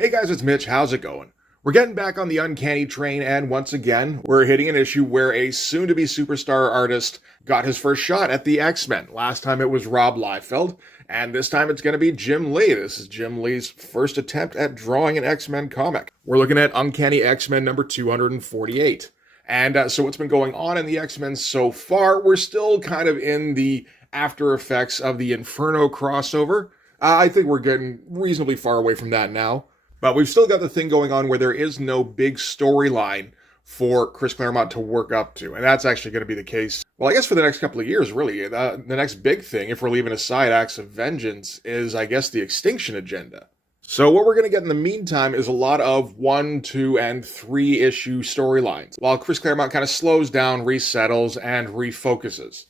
Hey guys, it's Mitch. How's it going? We're getting back on the Uncanny train, and once again, we're hitting an issue where a soon-to-be superstar artist got his first shot at the X-Men. Last time it was Rob Liefeld, and this time it's going to be Jim Lee. This is Jim Lee's first attempt at drawing an X-Men comic. We're looking at Uncanny X-Men number 248. And so what's been going on in the X-Men so far, we're still kind of in the after effects of the Inferno crossover. I think we're getting reasonably far away from that now. But we've still got the thing going on where there is no big storyline for Chris Claremont to work up to. And that's actually going to be the case, well, I guess for the next couple of years, really. The next big thing, if we're leaving aside Acts of Vengeance, is, I guess, the Extinction Agenda. So what we're going to get in the meantime is a lot of 1, 2, and 3 issue storylines, while Chris Claremont kind of slows down, resettles, and refocuses.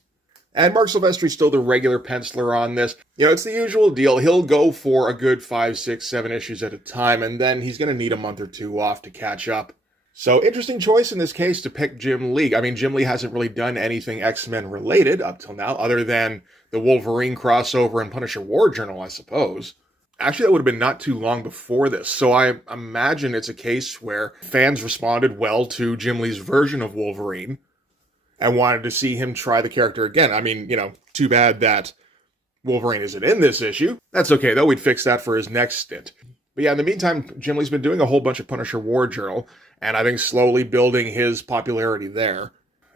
And Mark Silvestri's still the regular penciler on this. You know, it's the usual deal. He'll go for a good 5, 6, 7 issues at a time, and then he's going to need a month or two off to catch up. So, interesting choice in this case to pick Jim Lee. I mean, Jim Lee hasn't really done anything X-Men related up till now, other than the Wolverine crossover and Punisher War Journal, I suppose. Actually, that would have been not too long before this, so I imagine it's a case where fans responded well to Jim Lee's version of Wolverine, and wanted to see him try the character again. I mean, you know, too bad that Wolverine isn't in this issue. That's okay, though. We'd fix that for his next stint. But yeah, in the meantime, Jim Lee's been doing a whole bunch of Punisher War Journal, and I think slowly building his popularity there.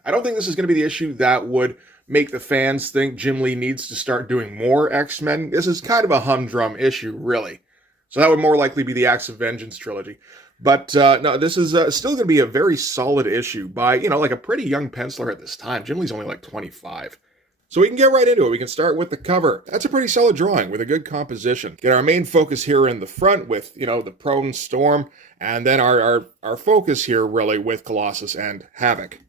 I don't think this is going to be the issue that would make the fans think Jim Lee needs to start doing more X-Men. This is kind of a humdrum issue, really. So that would more likely be the Acts of Vengeance trilogy. But no, this is still going to be a very solid issue by, you know, like a pretty young penciler at this time. Jim Lee's only like 25. So we can get right into it. We can start with the cover. That's a pretty solid drawing with a good composition. Get our main focus here in the front with, you know, the prone Storm, and then our focus here really with Colossus and Havoc.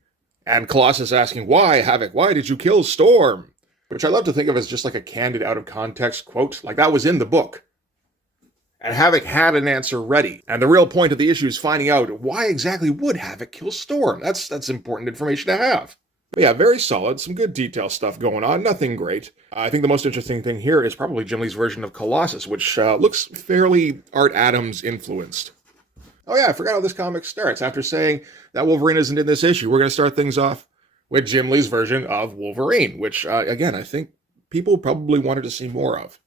And Colossus asking, why, Havoc? Why did you kill Storm? Which I love to think of as just like a candid out-of-context quote. Like that was in the book. And Havoc had an answer ready. And the real point of the issue is finding out why exactly would Havoc kill Storm. That's important information to have. But yeah, very solid. Some good detail stuff going on. Nothing great. I think the most interesting thing here is probably Jim Lee's version of Colossus, which looks fairly Art Adams influenced. Oh yeah, I forgot how this comic starts. After saying that Wolverine isn't in this issue, we're going to start things off with Jim Lee's version of Wolverine, which, again, I think people probably wanted to see more of.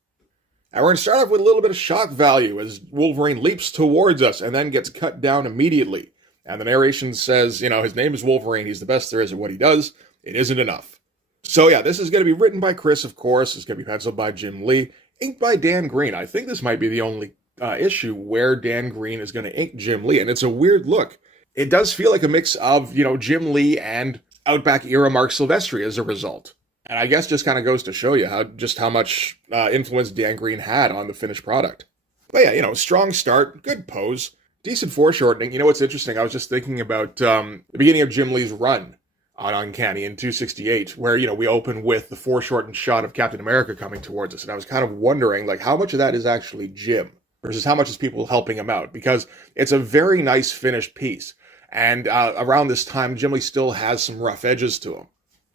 And we're going to start off with a little bit of shock value as Wolverine leaps towards us and then gets cut down immediately. And the narration says, you know, his name is Wolverine. He's the best there is at what he does. It isn't enough. So yeah, this is going to be written by Chris, of course. It's going to be penciled by Jim Lee, inked by Dan Green. I think this might be the only issue where Dan Green is going to ink Jim Lee. And it's a weird look. It does feel like a mix of, you know, Jim Lee and Outback era Mark Silvestri as a result. And I guess just kind of goes to show you how much influence Dan Green had on the finished product. But yeah, you know, strong start, good pose, decent foreshortening. You know what's interesting? I was just thinking about the beginning of Jim Lee's run on Uncanny in 268, where, you know, we open with the foreshortened shot of Captain America coming towards us. And I was kind of wondering, like, how much of that is actually Jim versus how much is people helping him out? Because it's a very nice finished piece. And around this time, Jim Lee still has some rough edges to him.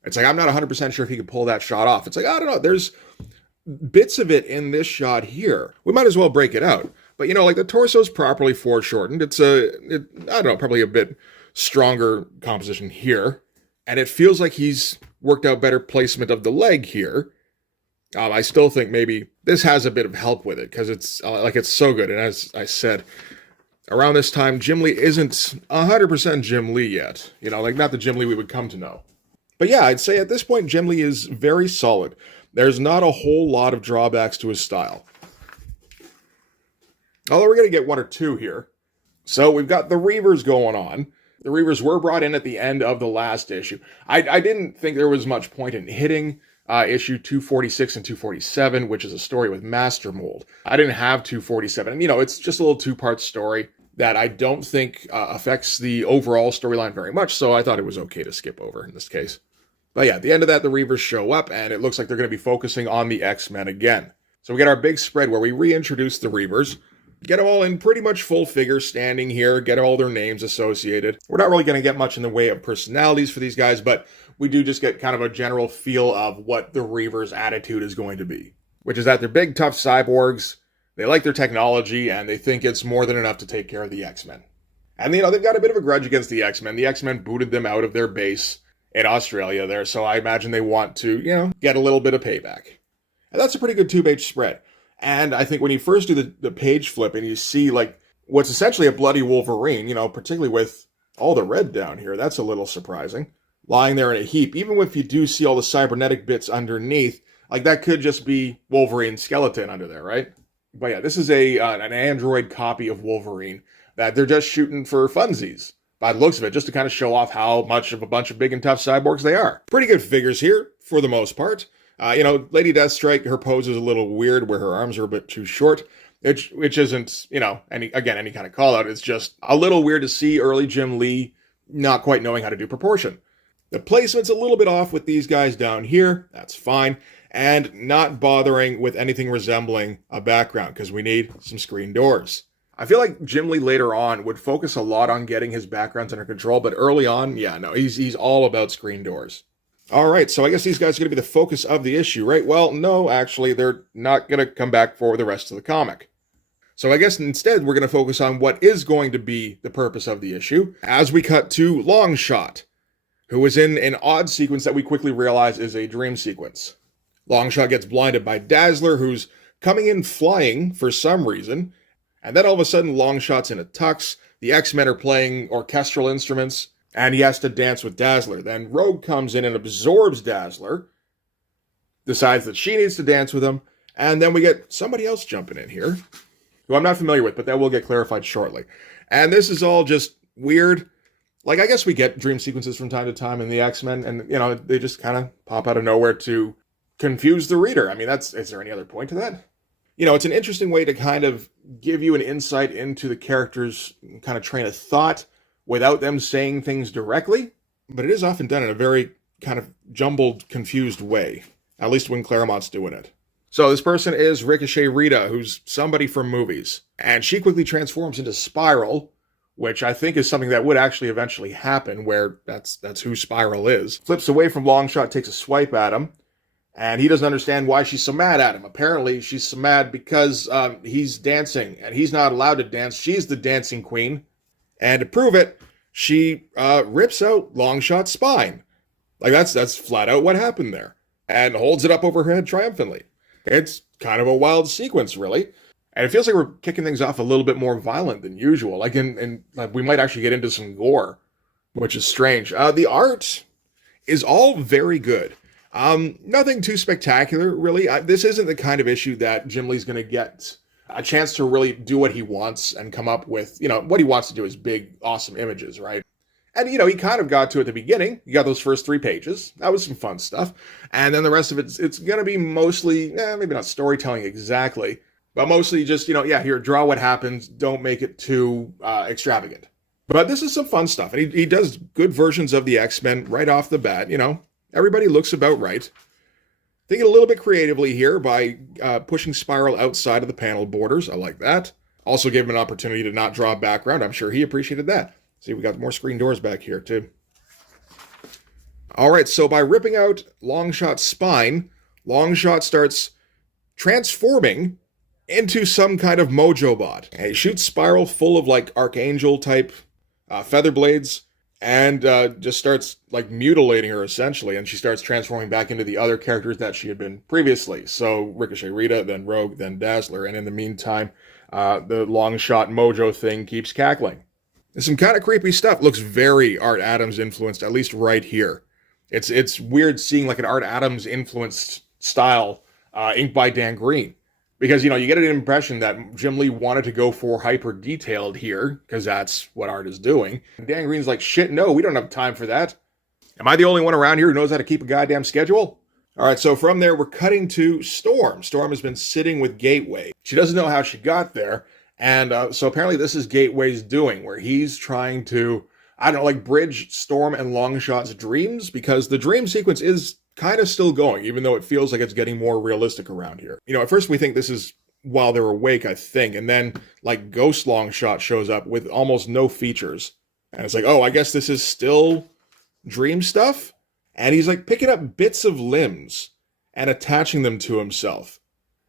It's like, I'm not 100% sure if he could pull that shot off. It's like, I don't know, there's bits of it in this shot here. We might as well break it out. But, you know, like the torso's properly foreshortened. It's I don't know, probably a bit stronger composition here. And it feels like he's worked out better placement of the leg here. I still think maybe this has a bit of help with it because it's it's so good. And as I said, around this time, Jim Lee isn't 100% Jim Lee yet. You know, like not the Jim Lee we would come to know. But yeah, I'd say at this point, Jim Lee is very solid. There's not a whole lot of drawbacks to his style. Although we're going to get one or two here. So we've got the Reavers going on. The Reavers were brought in at the end of the last issue. I didn't think there was much point in hitting issue 246 and 247, which is a story with Master Mold. I didn't have 247. And, you know, it's just a little two-part story that I don't think affects the overall storyline very much, so I thought it was okay to skip over in this case. But yeah, at the end of that, the Reavers show up, and it looks like they're going to be focusing on the X-Men again. So we get our big spread where we reintroduce the Reavers, get them all in pretty much full figure standing here, get all their names associated. We're not really going to get much in the way of personalities for these guys, but we do just get kind of a general feel of what the Reavers' attitude is going to be. Which is that they're big, tough cyborgs, They like their technology, and they think it's more than enough to take care of the X-Men. And, they've got a bit of a grudge against the X-Men. The X-Men booted them out of their base in Australia there, so I imagine they want to, get a little bit of payback. And that's a pretty good two-page spread. And I think when you first do the page flip and you see, what's essentially a bloody Wolverine, particularly with all the red down here, that's a little surprising. Lying there in a heap, even if you do see all the cybernetic bits underneath, that could just be Wolverine's skeleton under there, right? But yeah, this is an android copy of Wolverine that they're just shooting for funsies, by the looks of it, just to kind of show off how much of a bunch of big and tough cyborgs they are. Pretty good figures here, for the most part. Lady Deathstrike, her pose is a little weird, where her arms are a bit too short, which isn't, any kind of call-out. It's just a little weird to see early Jim Lee not quite knowing how to do proportion. The placement's a little bit off with these guys down here, that's fine, and not bothering with anything resembling a background, because we need some screen doors. I feel like Jim Lee later on would focus a lot on getting his backgrounds under control, but early on, he's all about screen doors. All right, so I guess these guys are going to be the focus of the issue, right? Well, no, actually, they're not going to come back for the rest of the comic. So I guess instead, we're going to focus on what is going to be the purpose of the issue, as we cut to Longshot, who is in an odd sequence that we quickly realize is a dream sequence. Longshot gets blinded by Dazzler, who's coming in flying for some reason, and then all of a sudden Longshot's in a tux, the X-Men are playing orchestral instruments, and he has to dance with Dazzler. Then Rogue comes in and absorbs Dazzler, decides that she needs to dance with him, and then we get somebody else jumping in here, who I'm not familiar with, but that will get clarified shortly. And this is all just weird. I guess we get dream sequences from time to time in the X-Men, and, they just kind of pop out of nowhere to confuse the reader. I mean, is there any other point to that? It's an interesting way to kind of give you an insight into the character's kind of train of thought without them saying things directly, but it is often done in a very kind of jumbled, confused way, at least when Claremont's doing it. So this person is Ricochet Rita, who's somebody from movies, and she quickly transforms into Spiral, which I think is something that would actually eventually happen, where that's who Spiral is. Flips away from Longshot, takes a swipe at him, and he doesn't understand why she's so mad at him. Apparently, she's so mad because he's dancing, and he's not allowed to dance. She's the dancing queen. And to prove it, she rips out Longshot's spine. That's flat out what happened there. And holds it up over her head triumphantly. It's kind of a wild sequence, really. And it feels like we're kicking things off a little bit more violent than usual. We might actually get into some gore, which is strange. The art is all very good. Nothing too spectacular, really. This isn't the kind of issue that Jim Lee's going to get a chance to really do what he wants and come up with, what he wants to do is big, awesome images, right? And, he kind of got to at the beginning. You got those first 3 pages. That was some fun stuff. And then the rest of it's going to be mostly, maybe not storytelling exactly, but mostly just, here, draw what happens. Don't make it too extravagant. But this is some fun stuff. And he does good versions of the X-Men right off the bat, Everybody looks about right. Thinking a little bit creatively here by pushing Spiral outside of the panel borders. I like that. Also gave him an opportunity to not draw a background. I'm sure he appreciated that. See, we got more screen doors back here, too. All right, so by ripping out Longshot's spine, Longshot starts transforming into some kind of mojo bot. And he shoots Spiral full of, Archangel-type feather blades, and just starts mutilating her essentially, and she starts transforming back into the other characters that she had been previously. So Ricochet Rita, then Rogue, then Dazzler, and in the meantime, the Longshot mojo thing keeps cackling. There's some kind of creepy stuff. Looks very Art Adams influenced, at least right here. It's weird seeing an Art Adams influenced style inked by Dan Green. Because, you get an impression that Jim Lee wanted to go for hyper-detailed here, because that's what art is doing. And Dan Green's like, shit, no, we don't have time for that. Am I the only one around here who knows how to keep a goddamn schedule? All right, so from there, we're cutting to Storm. Storm has been sitting with Gateway. She doesn't know how she got there, and so apparently this is Gateway's doing, where he's trying to, bridge Storm and Longshot's dreams, because the dream sequence is kind of still going, even though it feels like it's getting more realistic around here. At first we think this is while they're awake, I think, and then, Ghost Longshot shows up with almost no features. And it's I guess this is still dream stuff? And he's, picking up bits of limbs and attaching them to himself.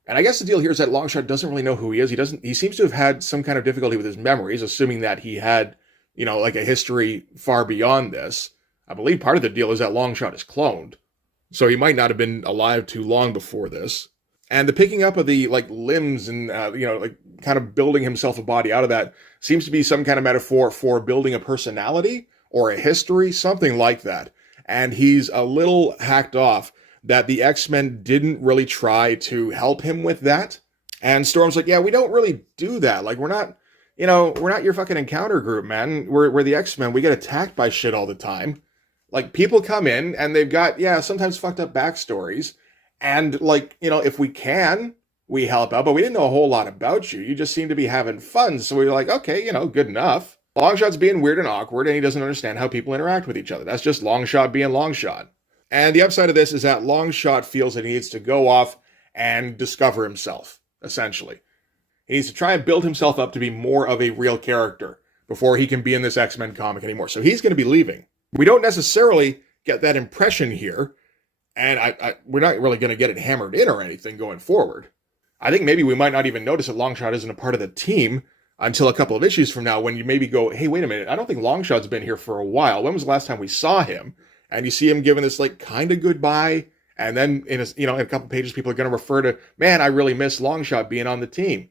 And I guess the deal here is that Longshot doesn't really know who he is. He seems to have had some kind of difficulty with his memories, assuming that he had, like a history far beyond this. I believe part of the deal is that Longshot is cloned. So he might not have been alive too long before this. And the picking up of the, limbs and, kind of building himself a body out of that seems to be some kind of metaphor for building a personality or a history, something like that. And he's a little hacked off that the X-Men didn't really try to help him with that. And Storm's like, yeah, we don't really do that. Like, we're not your fucking encounter group, man. We're the X-Men. We get attacked by shit all the time. Like, people come in and they've got, sometimes fucked up backstories. And, if we can, we help out. But we didn't know a whole lot about you. You just seem to be having fun. So we were like, okay, good enough. Longshot's being weird and awkward, and he doesn't understand how people interact with each other. That's just Longshot being Longshot. And the upside of this is that Longshot feels that he needs to go off and discover himself, essentially. He needs to try and build himself up to be more of a real character before he can be in this X-Men comic anymore. So he's going to be leaving. We don't necessarily get that impression here, and we're not really going to get it hammered in or anything going forward. I think maybe we might not even notice that Longshot isn't a part of the team until a couple of issues from now, when you maybe go, hey, wait a minute, I don't think Longshot's been here for a while. When was the last time we saw him? And you see him giving this kind of goodbye, and then in a couple pages, people are going to refer to, man, I really miss Longshot being on the team.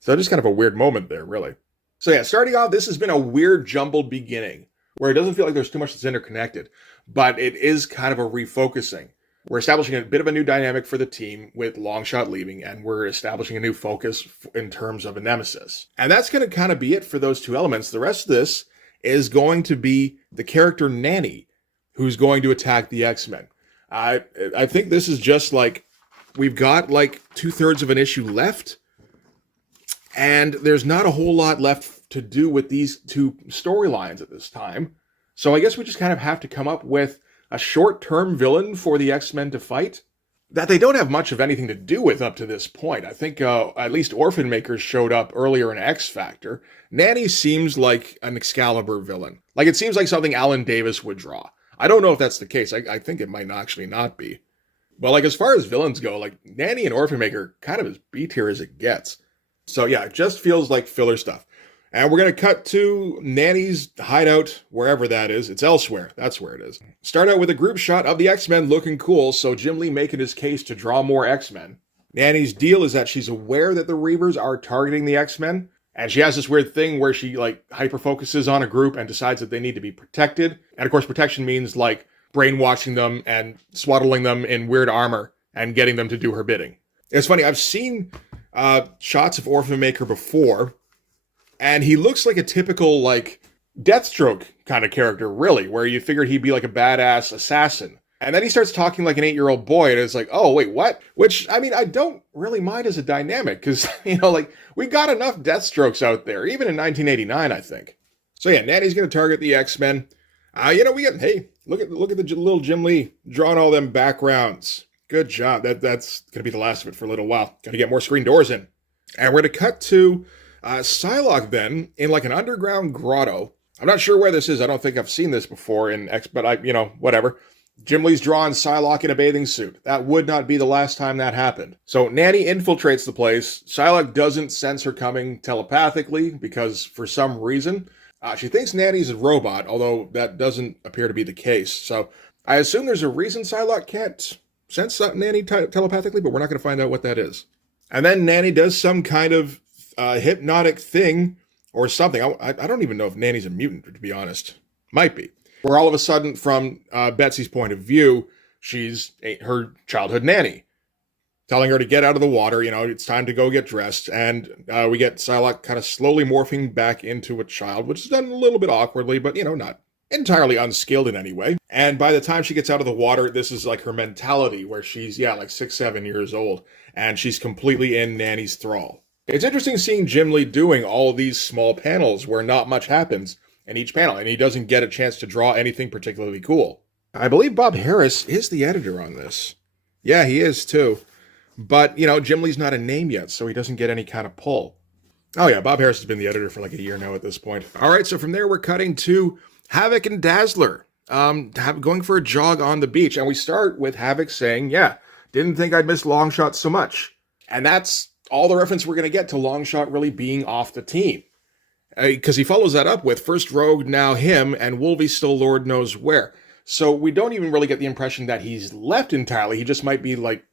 So just kind of a weird moment there, really. So yeah, starting off, this has been a weird, jumbled beginning, where it doesn't feel like there's too much that's interconnected, but it is kind of a refocusing. We're establishing a bit of a new dynamic for the team with Longshot leaving, and we're establishing a new focus in terms of a nemesis. And that's going to kind of be it for those two elements. The rest of this is going to be the character Nanny, who's going to attack the X-Men. I think this is just we've got 2/3 of an issue left, and there's not a whole lot left to do with these two storylines at this time. So I guess we just kind of have to come up with a short-term villain for the X-Men to fight that they don't have much of anything to do with up to this point. I think at least Orphan Makers showed up earlier in X Factor. Nanny seems like an Excalibur villain. It seems like something Alan Davis would draw. I don't know if that's the case. I think it might actually not be. But as far as villains go, Nanny and Orphan Maker kind of as B tier as it gets. So yeah, it just feels like filler stuff. And we're going to cut to Nanny's hideout, wherever that is. It's elsewhere. That's where it is. Start out with a group shot of the X-Men looking cool, so Jim Lee making his case to draw more X-Men. Nanny's deal is that she's aware that the Reavers are targeting the X-Men, and she has this weird thing where she, hyper-focuses on a group and decides that they need to be protected. And, of course, protection means, brainwashing them and swaddling them in weird armor and getting them to do her bidding. It's funny, I've seen shots of Orphan Maker before, and he looks like a typical, Deathstroke kind of character, really, where you figured he'd be a badass assassin. And then he starts talking like an 8-year-old boy, and it's oh, wait, what? Which, I don't really mind as a dynamic, because, we got enough Deathstrokes out there, even in 1989, I think. So yeah, Nanny's going to target the X-Men. We get, hey, look at the little Jim Lee drawing all them backgrounds. Good job. That's going to be the last of it for a little while. Got to get more screen doors in. And we're going to cut to Psylocke then in an underground grotto. I'm not sure where this is. I don't think I've seen this before in X, but whatever. Jim Lee's drawing Psylocke in a bathing suit. That would not be the last time that happened. So Nanny infiltrates the place. Psylocke doesn't sense her coming telepathically because for some reason, she thinks Nanny's a robot, although that doesn't appear to be the case. So I assume there's a reason Psylocke can't sense Nanny telepathically, but we're not going to find out what that is. And then Nanny does some kind of hypnotic thing or something. I don't even know if Nanny's a mutant, to be honest. Might be. Where all of a sudden, from Betsy's point of view, she's her childhood nanny, telling her to get out of the water, it's time to go get dressed. And we get Psylocke kind of slowly morphing back into a child, which is done a little bit awkwardly, but, not entirely unskilled in any way. And by the time she gets out of the water, this is her mentality, where she's, 6, 7 years old, and she's completely in Nanny's thrall. It's interesting seeing Jim Lee doing all of these small panels where not much happens in each panel, and he doesn't get a chance to draw anything particularly cool. I believe Bob Harris is the editor on this. Yeah, he is too. But, Jim Lee's not a name yet, so he doesn't get any kind of pull. Oh yeah, Bob Harris has been the editor for a year now at this point. All right, so from there we're cutting to Havoc and Dazzler going for a jog on the beach, and we start with Havoc saying, yeah, didn't think I'd miss Longshot so much. And that's all the reference we're going to get to Longshot really being off the team. Because he follows that up with first Rogue, now him, and Wolvie still Lord knows where. So we don't even really get the impression that he's left entirely. He just might be like,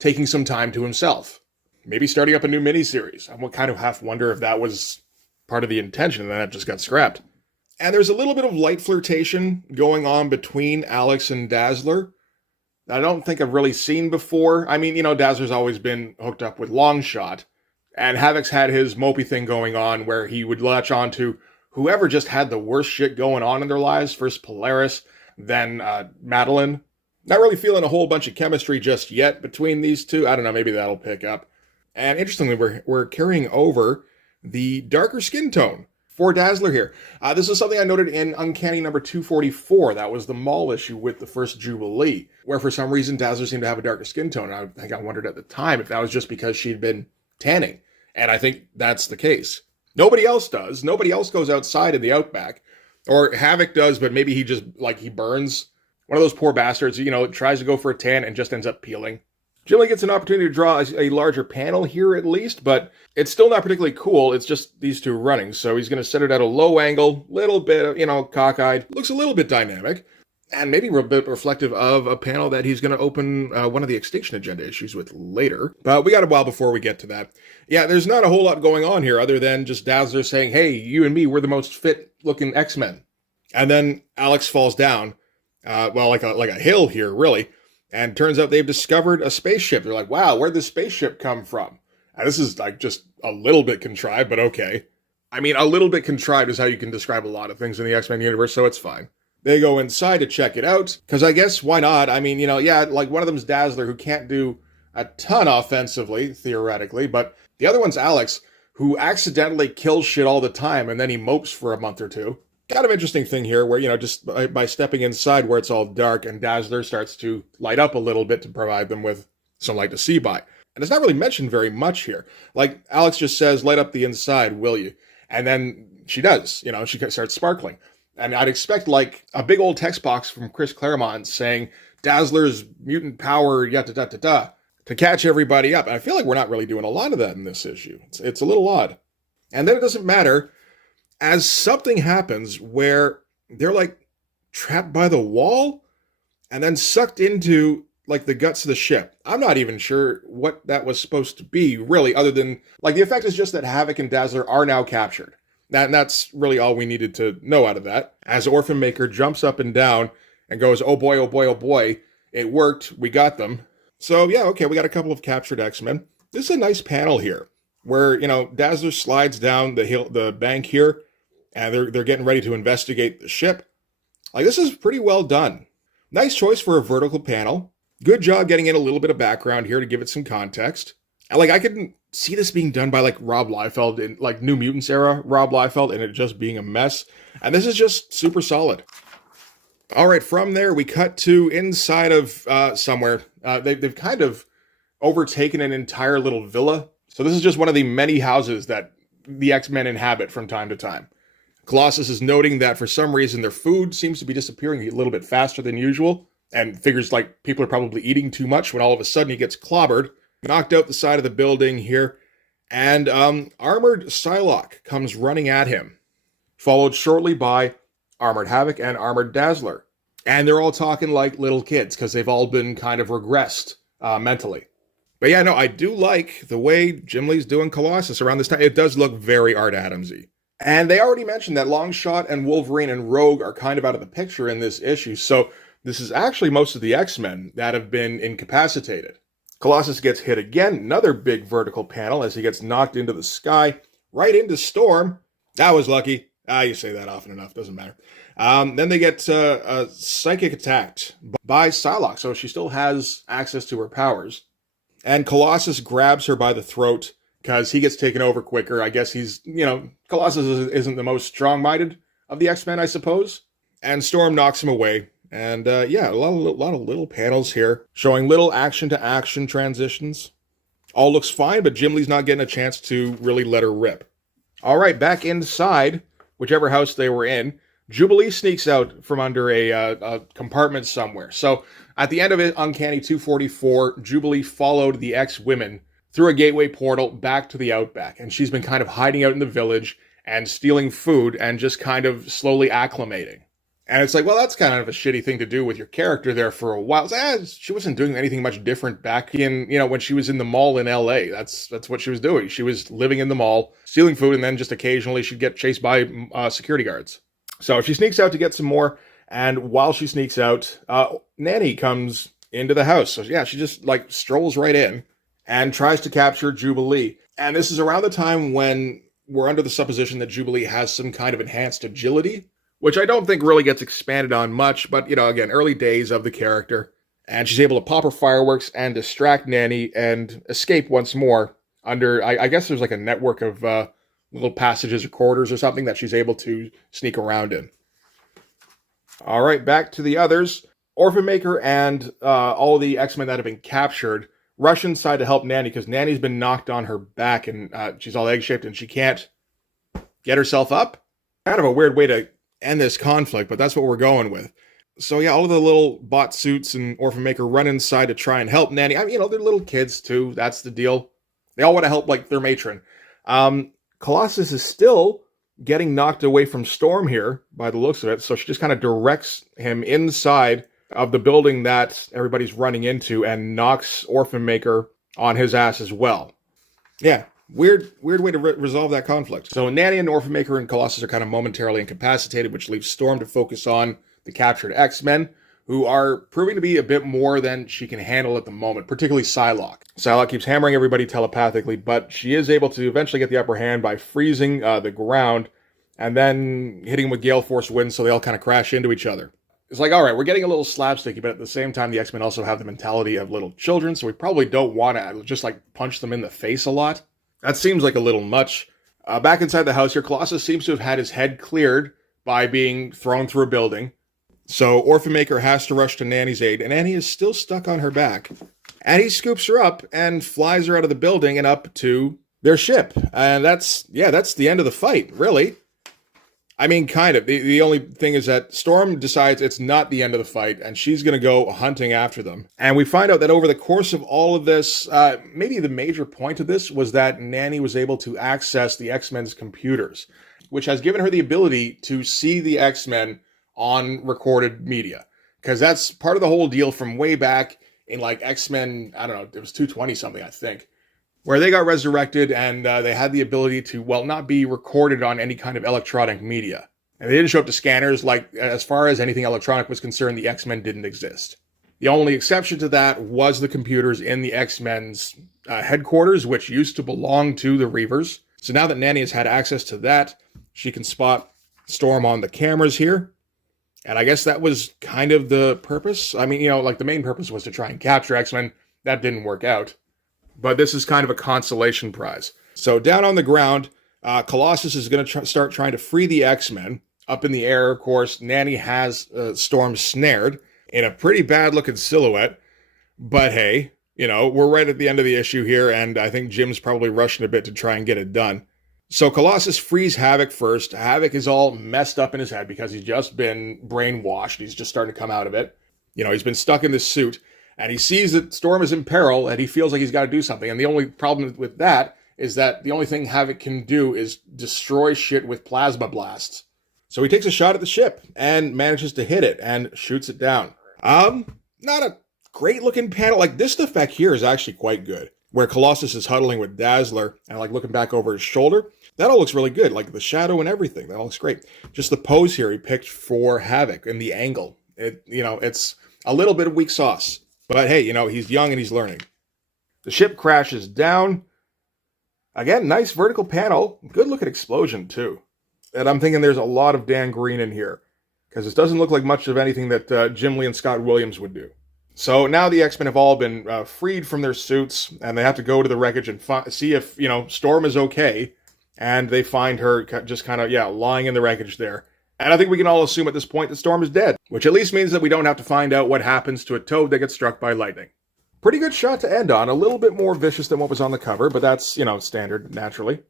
taking some time to himself. Maybe starting up a new miniseries. I kind of half wonder if that was part of the intention and then that just got scrapped. And there's a little bit of light flirtation going on between Alex and Dazzler that I don't think I've really seen before. I mean, Dazzler's always been hooked up with Longshot. And Havoc's had his mopey thing going on where he would latch on to whoever just had the worst shit going on in their lives. First Polaris, then Madeline. Not really feeling a whole bunch of chemistry just yet between these two. I don't know, maybe that'll pick up. And interestingly, we're carrying over the darker skin tone for Dazzler here. This is something I noted in Uncanny number 244. That was the mall issue with the first Jubilee, where for some reason Dazzler seemed to have a darker skin tone. I think I wondered at the time if that was just because she'd been tanning. And I think that's the case. Nobody else does. Nobody else goes outside in the outback. Or Havoc does, but maybe he just, he burns. One of those poor bastards, tries to go for a tan and just ends up peeling. Jimmy gets an opportunity to draw a larger panel here at least, but it's still not particularly cool. It's just these two running. So he's going to set it at a low angle, little bit of, cockeyed. Looks a little bit dynamic. And maybe a bit reflective of a panel that he's going to open one of the Extinction Agenda issues with later. But we got a while before we get to that. Yeah, there's not a whole lot going on here other than just Dazzler saying, hey, you and me, we're the most fit-looking X-Men. And then Alex falls down, like a hill here, really. And turns out they've discovered a spaceship. They're like, wow, where'd this spaceship come from? And this is just a little bit contrived, but okay. I mean, a little bit contrived is how you can describe a lot of things in the X-Men universe, so it's fine. They go inside to check it out, because I guess why not? I mean, one of them's Dazzler, who can't do a ton offensively, theoretically, but the other one's Alex, who accidentally kills shit all the time, and then he mopes for a month or two. Kind of interesting thing here, where, just by stepping inside where it's all dark, and Dazzler starts to light up a little bit to provide them with some light to see by. And it's not really mentioned very much here. Like, Alex just says, light up the inside, will you? And then she does, she starts sparkling. And I'd expect a big old text box from Chris Claremont saying Dazzler's mutant power, yada-da-da-da, to catch everybody up. And I feel like we're not really doing a lot of that in this issue. It's a little odd. And then it doesn't matter, as something happens where they're trapped by the wall and then sucked into the guts of the ship. I'm not even sure what that was supposed to be, really, other than the effect is just that Havoc and Dazzler are now captured. That's really all we needed to know out of that. As Orphan Maker jumps up and down and goes, oh boy, oh boy, oh boy, it worked, we got them. So yeah, okay, we got a couple of captured X-Men. This is a nice panel here, where, Dazzler slides down the bank here, and they're getting ready to investigate the ship. This is pretty well done. Nice choice for a vertical panel. Good job getting in a little bit of background here to give it some context. And I couldn't see this being done by Rob Liefeld in New Mutants era Rob Liefeld, and it just being a mess. And this is just super solid. All right, from there we cut to inside of somewhere. They've kind of overtaken an entire little villa. So this is just one of the many houses that the X-Men inhabit from time to time. Colossus is noting that for some reason their food seems to be disappearing a little bit faster than usual, and figures people are probably eating too much when all of a sudden he gets clobbered. Knocked out the side of the building here, and Armored Psylocke comes running at him, followed shortly by Armored Havoc and Armored Dazzler. And they're all talking like little kids, because they've all been kind of regressed mentally. But yeah, no, I do like the way Jim Lee's doing Colossus around this time. It does look very Art Adamsy. And they already mentioned that Longshot and Wolverine and Rogue are kind of out of the picture in this issue, so this is actually most of the X-Men that have been incapacitated. Colossus gets hit again, another big vertical panel as he gets knocked into the sky, right into Storm. That was lucky. You say that often enough, doesn't matter. Then they get psychic attacked by Psylocke, so she still has access to her powers. And Colossus grabs her by the throat because he gets taken over quicker. I guess he's, Colossus isn't the most strong-minded of the X-Men, I suppose. And Storm knocks him away. And yeah, a lot of little panels here showing little action-to-action transitions. All looks fine, but Jim Lee's not getting a chance to really let her rip. All right, back inside, whichever house they were in, Jubilee sneaks out from under a compartment somewhere. So at the end of it, Uncanny 244, Jubilee followed the X-Women through a gateway portal back to the Outback. And she's been kind of hiding out in the village and stealing food and just kind of slowly acclimating. And it's like, well, that's kind of a shitty thing to do with your character there for a while. She wasn't doing anything much different back in, when she was in the mall in LA. That's what she was doing. She was living in the mall, stealing food, and then just occasionally she'd get chased by security guards. So she sneaks out to get some more, and while she sneaks out, Nanny comes into the house. So yeah, she just strolls right in and tries to capture Jubilee. And this is around the time when we're under the supposition that Jubilee has some kind of enhanced agility, which I don't think really gets expanded on much, but, again, early days of the character. And she's able to pop her fireworks and distract Nanny and escape once more under, I guess there's a network of little passages or corridors or something that she's able to sneak around in. All right, back to the others. Orphan Maker and all the X-Men that have been captured rush inside to help Nanny because Nanny's been knocked on her back and she's all egg-shaped and she can't get herself up. Kind of a weird way to end this conflict, but that's what we're going with. So yeah, all of the little bot suits and Orphan Maker run inside to try and help Nanny. I mean, they're little kids too. That's the deal. They all want to help their matron. Colossus is still getting knocked away from Storm here by the looks of it. So she just kind of directs him inside of the building that everybody's running into and knocks Orphan Maker on his ass as well. Yeah. Weird way to resolve that conflict. So Nanny and Orphan Maker and Colossus are kind of momentarily incapacitated, which leaves Storm to focus on the captured X-Men, who are proving to be a bit more than she can handle at the moment, particularly Psylocke. Psylocke keeps hammering everybody telepathically, but she is able to eventually get the upper hand by freezing the ground and then hitting them with Gale Force winds so they all kind of crash into each other. It's like, all right, we're getting a little slapsticky, but at the same time, the X-Men also have the mentality of little children, so we probably don't want to just punch them in the face a lot. That seems like a little much. Back inside the house here, Colossus seems to have had his head cleared by being thrown through a building. So Orphan Maker has to rush to Nanny's aid, and Nanny is still stuck on her back. And he scoops her up and flies her out of the building and up to their ship. And that's the end of the fight, really. I mean, kind of. The only thing is that Storm decides it's not the end of the fight, and she's going to go hunting after them. And we find out that over the course of all of this, maybe the major point of this was that Nanny was able to access the X-Men's computers, which has given her the ability to see the X-Men on recorded media. Because that's part of the whole deal from way back in X-Men, I don't know, it was 220 something, I think, where they got resurrected and they had the ability to, not be recorded on any kind of electronic media. And they didn't show up to scanners. As far as anything electronic was concerned, the X-Men didn't exist. The only exception to that was the computers in the X-Men's headquarters, which used to belong to the Reavers. So now that Nanny has had access to that, she can spot Storm on the cameras here. And I guess that was kind of the purpose. I mean, the main purpose was to try and capture X-Men. That didn't work out. But this is kind of a consolation prize. So down on the ground, Colossus is going to start trying to free the X-Men. Up in the air, of course, Nanny has Storm snared in a pretty bad-looking silhouette. But hey, we're right at the end of the issue here, and I think Jim's probably rushing a bit to try and get it done. So Colossus frees Havoc first. Havoc is all messed up in his head because he's just been brainwashed. He's just starting to come out of it. He's been stuck in this suit. And he sees that Storm is in peril, and he feels like he's got to do something. And the only problem with that is that the only thing Havoc can do is destroy shit with plasma blasts. So he takes a shot at the ship, and manages to hit it, and shoots it down. Not a great-looking panel. This effect here is actually quite good. Where Colossus is huddling with Dazzler, and looking back over his shoulder. That all looks really good. The shadow and everything. That all looks great. Just the pose here he picked for Havoc, and the angle. It's a little bit of weak sauce. But hey, he's young and he's learning. The ship crashes down. Again, nice vertical panel. Good looking explosion, too. And I'm thinking there's a lot of Dan Green in here. Because it doesn't look like much of anything that Jim Lee and Scott Williams would do. So now the X-Men have all been freed from their suits. And they have to go to the wreckage and see if, Storm is okay. And they find her just kind of, lying in the wreckage there. And I think we can all assume at this point that Storm is dead, which at least means that we don't have to find out what happens to a toad that gets struck by lightning. Pretty good shot to end on, a little bit more vicious than what was on the cover, but that's, standard, naturally.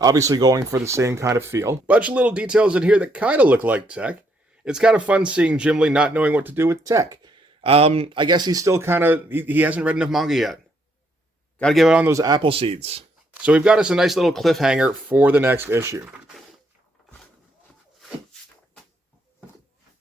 Obviously going for the same kind of feel. Bunch of little details in here that kind of look like tech. It's kind of fun seeing Jim Lee not knowing what to do with tech. I guess he's still kind of, he hasn't read enough manga yet. Got to give it on those apple seeds. So we've got us a nice little cliffhanger for the next issue.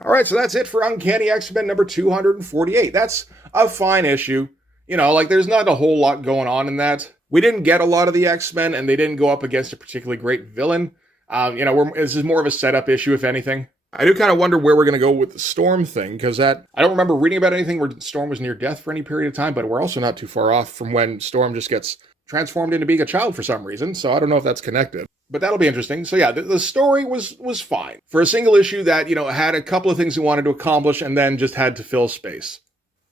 All right, so that's it for Uncanny X-Men number 248. That's a fine issue. You know, like there's not a whole lot going on in that. We didn't get a lot of the X-Men, and they didn't go up against a particularly great villain. This is more of a setup issue, if anything. I do kind of wonder where we're going to go with the Storm thing, because I don't remember reading about anything where Storm was near death for any period of time, but we're also not too far off from when Storm just gets transformed into being a child for some reason, so I don't know if that's connected. But that'll be interesting. So yeah, the story was fine. For a single issue that, had a couple of things it wanted to accomplish and then just had to fill space.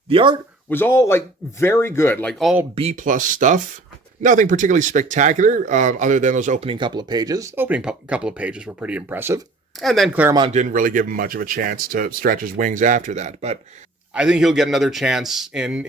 The art was all, very good, all B+ stuff. Nothing particularly spectacular, other than those opening couple of pages. Opening couple of pages were pretty impressive. And then Claremont didn't really give him much of a chance to stretch his wings after that. But I think he'll get another chance in,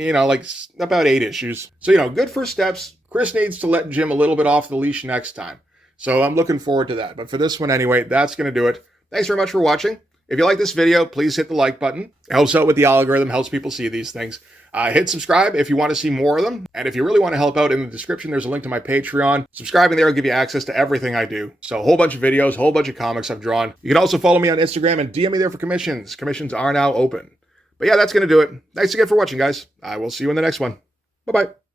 about 8 issues. So, good first steps. Chris needs to let Jim a little bit off the leash next time. So I'm looking forward to that. But for this one anyway, that's going to do it. Thanks very much for watching. If you like this video, please hit the like button. It helps out with the algorithm, helps people see these things. Hit subscribe if you want to see more of them. And if you really want to help out, in the description, there's a link to my Patreon. Subscribing there will give you access to everything I do. So a whole bunch of videos, a whole bunch of comics I've drawn. You can also follow me on Instagram and DM me there for commissions. Commissions are now open. But yeah, that's going to do it. Thanks again for watching, guys. I will see you in the next one. Bye-bye.